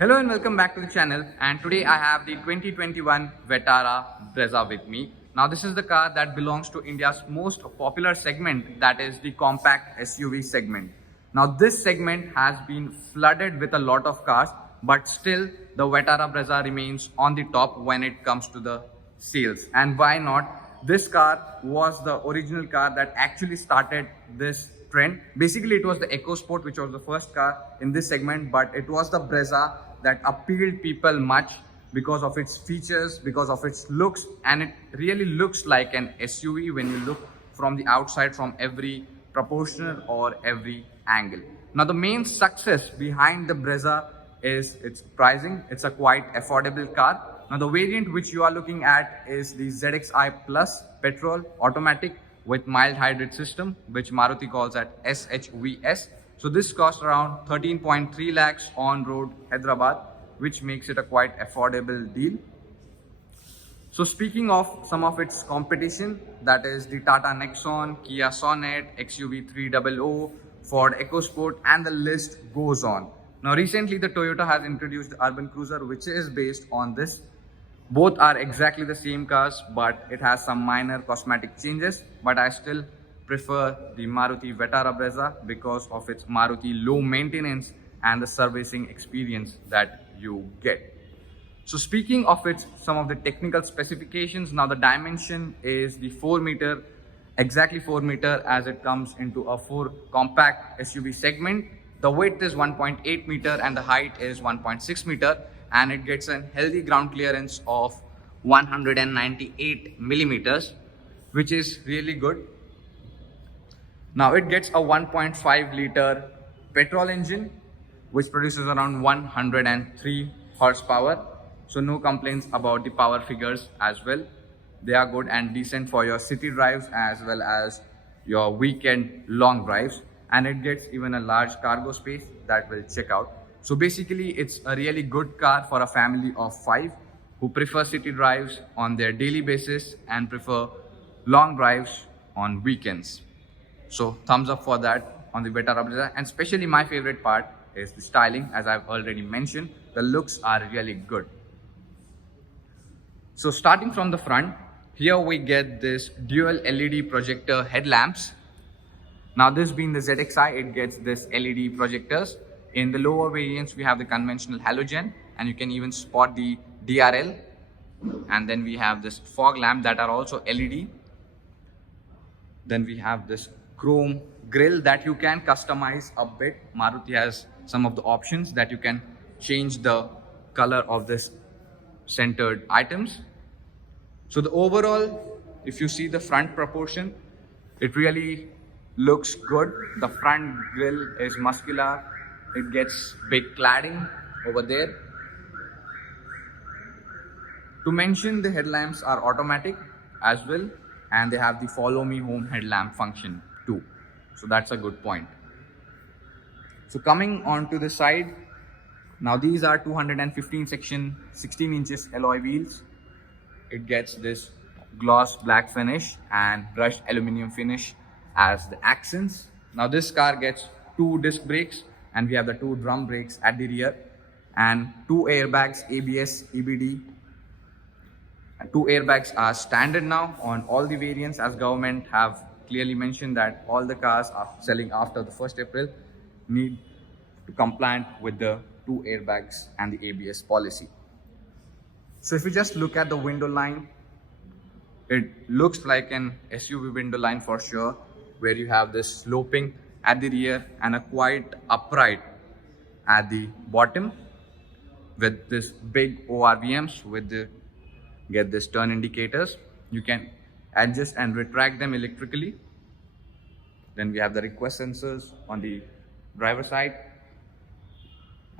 Hello and welcome back to the channel, and today I have the 2021 Vitara Brezza with me. Now this is the car that belongs to India's most popular segment, that is the compact SUV segment. Now this segment has been flooded with a lot of cars, but still the Vitara Brezza remains on the top when it comes to the sales. And why not? This car was the original car that actually started this trend. Basically it was the EcoSport which was the first car in this segment, but it was the Brezza that appealed people much because of its features, because of its looks, and it really looks like an SUV when you look from the outside, from every proportional or every angle. Now the main success behind the Brezza is its pricing. It's a quite affordable car. Now the variant which you are looking at is the ZXi Plus petrol automatic with mild hybrid system, which Maruti calls at SHVS. So this costs around 13.3 lakhs on road Hyderabad, which makes it a quite affordable deal. So speaking of some of its competition, that is the Tata Nexon, Kia Sonet, XUV300, Ford EcoSport, and the list goes on. Now recently the Toyota has introduced the Urban Cruiser, which is based on this. Both are exactly the same cars, but it has some minor cosmetic changes, but I still prefer the Maruti Vitara Brezza because of its Maruti low maintenance and the servicing experience that you get. So speaking of some of the technical specifications, now the dimension is the 4 meter, exactly 4 meter, as it comes into a 4 compact SUV segment. The width is 1.8 meter and the height is 1.6 meter, and it gets a healthy ground clearance of 198 millimeters, which is really good. Now it gets a 1.5 liter petrol engine which produces around 103 horsepower. So no complaints about the power figures as well. They are good and decent for your city drives as well as your weekend long drives. And it gets even a large cargo space that will check out. So basically it's a really good car for a family of 5 who prefer city drives on their daily basis and prefer long drives on weekends. So thumbs up for that on the Vitara Brezza. And especially my favorite part is the styling. As I've already mentioned, the looks are really good. So starting from the front, here we get this dual LED projector headlamps. Now this being the ZXi, it gets this LED projectors. In the lower variants, we have the conventional halogen, and you can even spot the DRL. And then we have this fog lamp that are also LED. Then we have this chrome grille that you can customize a bit. Maruti has some of the options that you can change the color of this centered items. So the overall, if you see the front proportion, it really looks good. The front grille is muscular. It gets big cladding over there. To mention, the headlamps are automatic as well, and they have the follow me home headlamp function too. So that's a good point. So coming on to the side, now these are 215 section 16 inches alloy wheels. It gets this gloss black finish and brushed aluminum finish as the accents. Now this car gets 2 disc brakes, and we have the 2 drum brakes at the rear, and 2 airbags, ABS, EBD. And 2 airbags are standard now on all the variants, as government have clearly mentioned that all the cars are selling after the 1st April need to compliant with the 2 airbags and the ABS policy. So if you just look at the window line, it looks like an SUV window line for sure, where you have this sloping at the rear and a quite upright at the bottom with this big ORVMs with the get this turn indicators. You can adjust and retract them electrically. Then we have the request sensors on the driver side,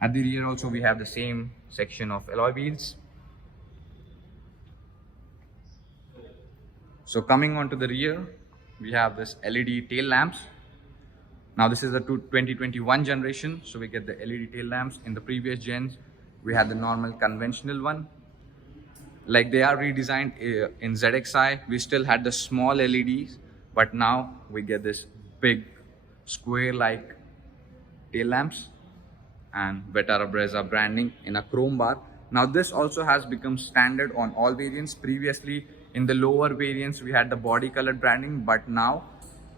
At the rear also we have the same section of alloy wheels. So coming on to the rear, we have this LED tail lamps. Now this is the 2021 generation, so we get the LED tail lamps. In the previous gens, we had the normal conventional one. Like they are redesigned in ZXi, we still had the small LEDs, but now we get this big square-like tail lamps and Vetara Brezza branding in a chrome bar. Now this also has become standard on all variants. Previously in the lower variants we had the body colored branding, but now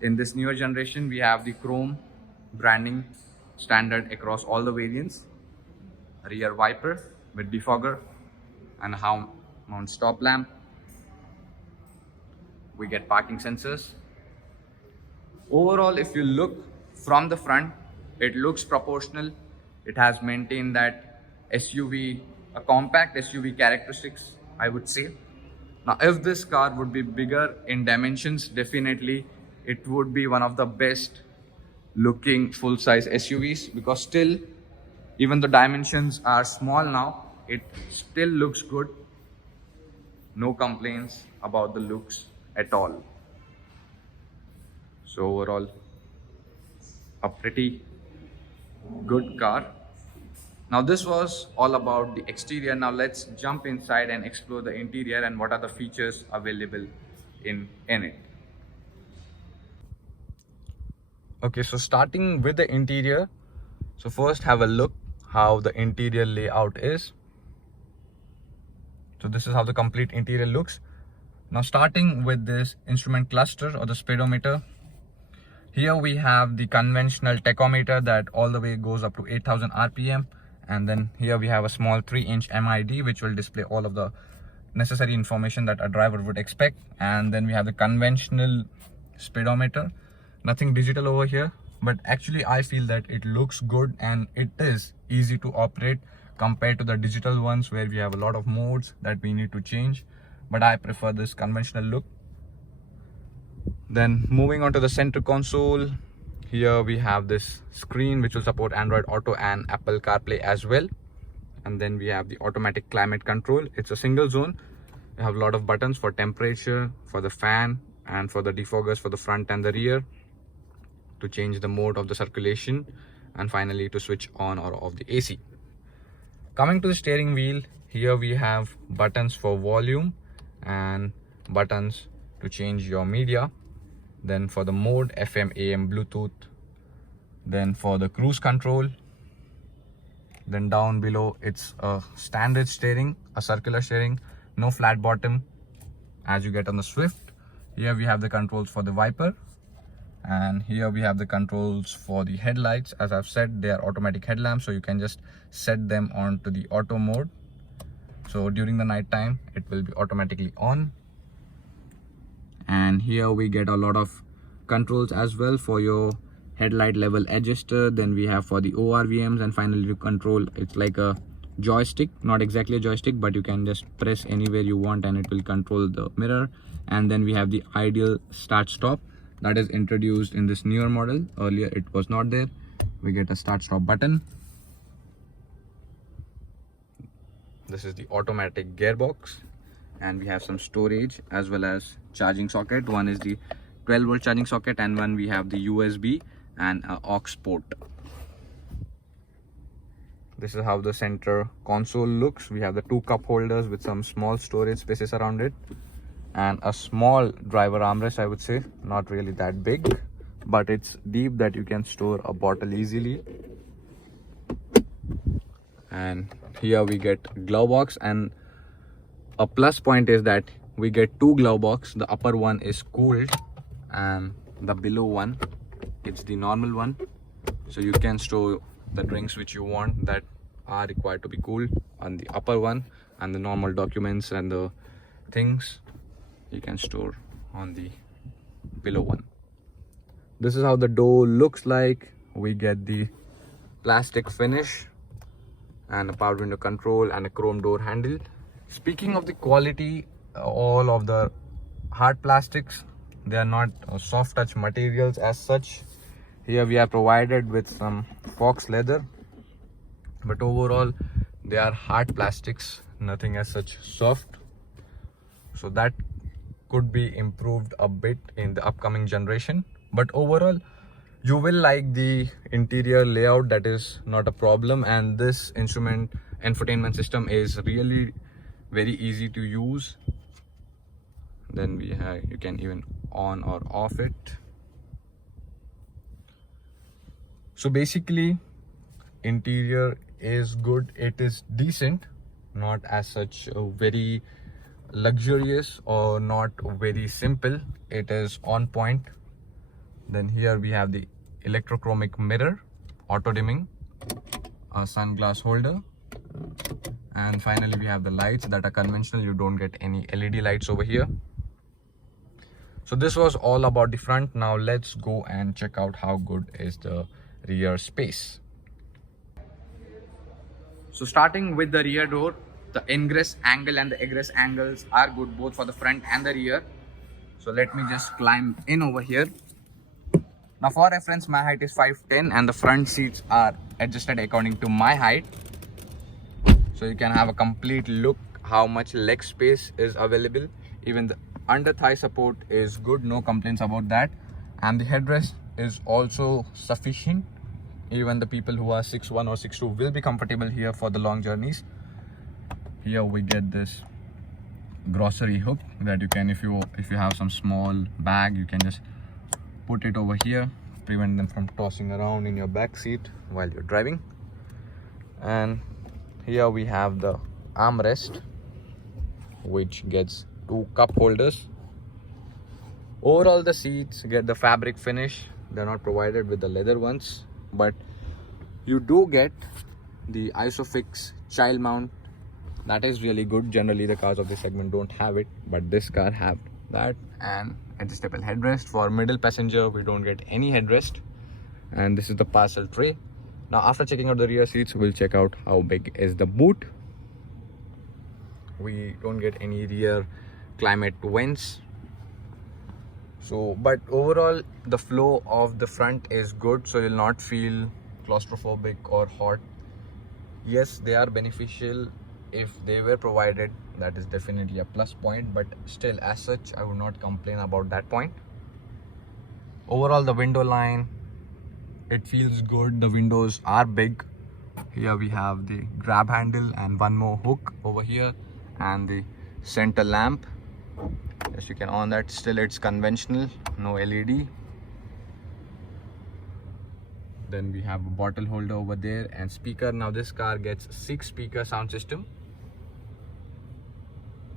in this newer generation we have the chrome branding standard across all the variants. Rear wiper with defogger and how mount stop lamp. We get parking sensors. Overall, if you look from the front, it looks proportional. It has maintained that SUV, a compact SUV characteristics, I would say. Now, if this car would be bigger in dimensions, definitely it would be one of the best looking full-size SUVs, because still, even the dimensions are small now, it still looks good. No complaints about the looks at all. So overall, a pretty good car. Now this was all about the exterior. Now let's jump inside and explore the interior and what are the features available in it. Okay, so starting with the interior. So first have a look how the interior layout is. So this is how the complete interior looks. Now starting with this instrument cluster or the speedometer. Here we have the conventional tachometer that all the way goes up to 8000 RPM. And then here we have a small 3-inch MID which will display all of the necessary information that a driver would expect. And then we have the conventional speedometer. Nothing digital over here, but actually I feel that it looks good and it is easy to operate compared to the digital ones where we have a lot of modes that we need to change. But I prefer this conventional look. Then moving on to the center console, here we have this screen which will support Android Auto and Apple CarPlay as well. And then we have the automatic climate control. It's a single zone. We have a lot of buttons for temperature, for the fan, and for the defoggers for the front and the rear, to change the mode of the circulation, and finally to switch on or off the AC. Coming to the steering wheel, here we have buttons for volume and buttons to change your media. Then for the mode, FM, AM, Bluetooth. Then for the cruise control. Then down below, it's a standard steering, a circular steering, no flat bottom as you get on the Swift. Here we have the controls for the wiper. And here we have the controls for the headlights. As I've said, they are automatic headlamps, so you can just set them onto the auto mode. So during the night time, it will be automatically on. And here we get a lot of controls as well for your headlight level adjuster. Then we have for the ORVMs, and finally to control, it's like a joystick, not exactly a joystick, but you can just press anywhere you want and it will control the mirror. And then we have the ideal start stop that is introduced in this newer model. Earlier it was not there. We get a start stop button. This is the automatic gearbox, and we have some storage as well as charging socket. One is the 12-volt charging socket, and one we have the USB and aux port. This is how the center console looks. We have the 2 cup holders with some small storage spaces around it, and a small driver armrest, I would say. Not really that big, but it's deep that you can store a bottle easily. And here we get glove box, and a plus point is that we get 2 glove box. The upper one is cooled and the below one, it's the normal one, so you can store the drinks which you want that are required to be cooled on the upper one, and the normal documents and the things you can store on the below one. This is how the door looks like. We get the plastic finish and a power window control and a chrome door handle. Speaking of the quality, all of the hard plastics, they are not soft touch materials as such. Here we are provided with some fox leather, but overall they are hard plastics, nothing as such soft. So that could be improved a bit in the upcoming generation, but overall you will like the interior layout. That is not a problem, and this infotainment system is really very easy to use. Then we have, you can even on or off it. So basically interior is good, it is decent, not as such very luxurious or not very simple, it is on point. Then here we have the electrochromic mirror, auto dimming, a sunglass holder, and finally we have the lights that are conventional. You don't get any LED lights over here. So this was all about the front. Now let's go and check out how good is the rear space. So starting with the rear door, the ingress angle and the egress angles are good both for the front and the rear. So let me just climb in over here. Now for reference, my height is 5'10" and the front seats are adjusted according to my height. So you can have a complete look how much leg space is available. Even the under thigh support is good, no complaints about that. And the headrest is also sufficient. Even the people who are 6'1" or 6'2" will be comfortable here for the long journeys. Here we get this grocery hook that you can, if you have some small bag, you can just put it over here, prevent them from tossing around in your back seat while you're driving. And here we have the armrest, which gets 2 cup holders. Overall the seats get the fabric finish, they're not provided with the leather ones, but you do get the Isofix child mount. That is really good. Generally the cars of this segment don't have it, but this car have that. And adjustable headrest. For middle passenger we don't get any headrest, and this is the parcel tray. Now after checking out the rear seats, we'll check out how big is the boot. We don't get any rear climate vents. So but overall the flow of the front is good, so you'll not feel claustrophobic or hot. Yes, they are beneficial if they were provided, that is definitely a plus point, but still as such I would not complain about that point. Overall the window line, it feels good. The windows are big. Here we have the grab handle and one more hook over here, and the center lamp. Yes, you can on that. Still it's conventional, no LED. Then we have a bottle holder over there and speaker. Now this car gets 6 speaker sound system.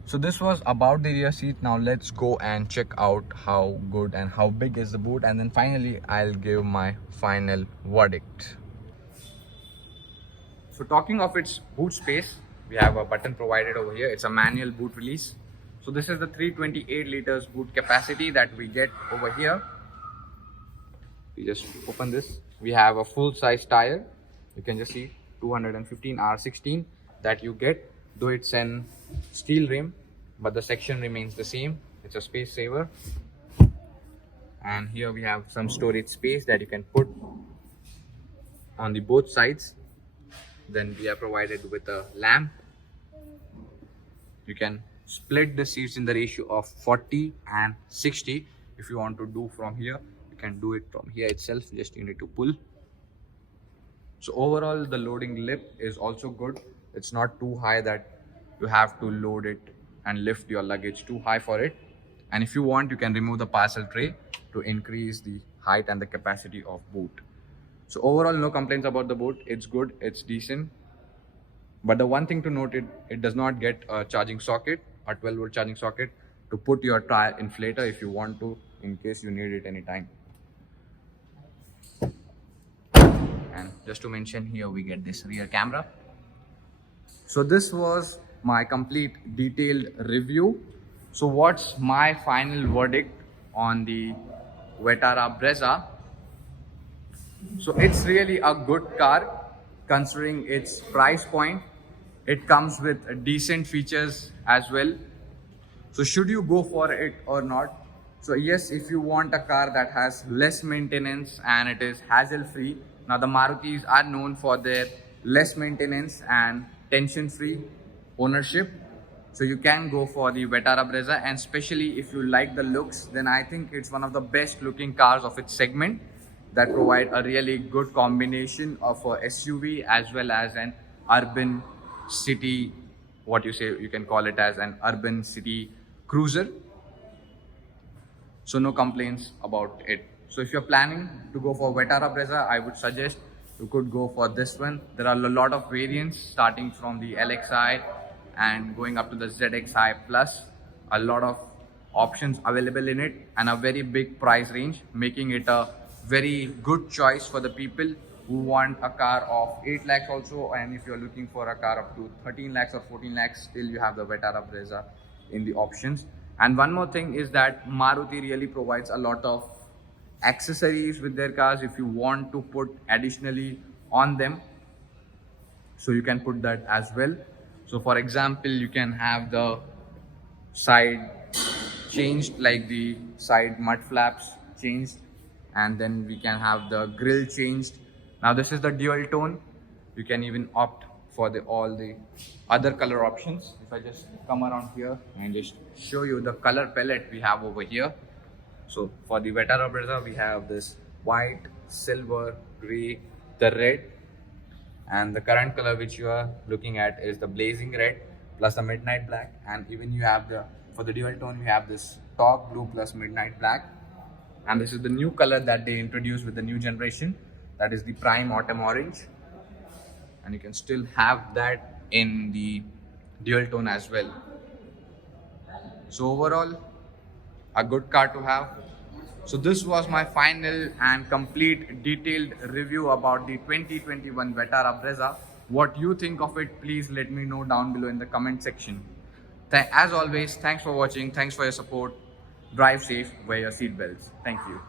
So this was about the rear seat. Now let's go and check out how good and how big is the boot, and then finally I'll give my final verdict. So talking of its boot space, we have a button provided over here. It's a manual boot release. So this is the 328 liters boot capacity that we get over here. We just open this. We have a full size tire. You can just see 215 R16 that you get, though it's an steel rim, but the section remains the same. It's a space saver. And here we have some storage space that you can put on the both sides. Then we are provided with a lamp. You can split the seats in the ratio of 40 and 60. If you want to do from here, you can do it from here itself, just you need to pull. So overall the loading lip is also good. It's not too high that you have to load it and lift your luggage too high for it. And if you want, you can remove the parcel tray to increase the height and the capacity of boot. So overall no complaints about the boot. It's good, it's decent. But the one thing to note, it does not get a charging socket, a 12-volt charging socket to put your tire inflator if you want to, in case you need it anytime. And just to mention, here we get this rear camera. So this was my complete detailed review. So what's my final verdict on the Vitara Brezza? So it's really a good car considering its price point. It comes with decent features as well. So should you go for it or not? So yes, if you want a car that has less maintenance and it is hassle free. Now the Marutis are known for their less maintenance and tension free ownership. So you can go for the Vitara Brezza, and especially if you like the looks, then I think it's one of the best looking cars of its segment that provide a really good combination of a SUV as well as an urban city, what you say, you can call it as an urban city cruiser. So no complaints about it. So if you're planning to go for Vitara Brezza, I would suggest you could go for this one. There are a lot of variants starting from the LXI and going up to the ZXI Plus. A lot of options available in it and a very big price range, making it a very good choice for the people who want a car of 8 lakhs also, and if you're looking for a car up to 13 lakhs or 14 lakhs, still you have the Vitara Brezza in the options. And one more thing is that Maruti really provides a lot of accessories with their cars if you want to put additionally on them, so you can put that as well. So for example, you can have the side changed, like the side mud flaps changed, and then we can have the grille changed. Now this is the dual tone. You can even opt for all the other color options. If I just come around here and just show you the color palette we have over here. So for the Vitara Brezza, we have this white, silver, grey, the red, and the current color which you are looking at is the blazing red plus the midnight black. And even you have for the dual tone, we have this talk blue plus midnight black. And this is the new color that they introduced with the new generation, that is the prime autumn orange, and you can still have that in the dual tone as well. So overall, a good car to have. So this was my final and complete detailed review about the 2021 Vitara Brezza. What you think of it, please let me know down below in the comment section. As always, thanks for watching, thanks for your support. Drive safe, wear your seatbelts. Thank you.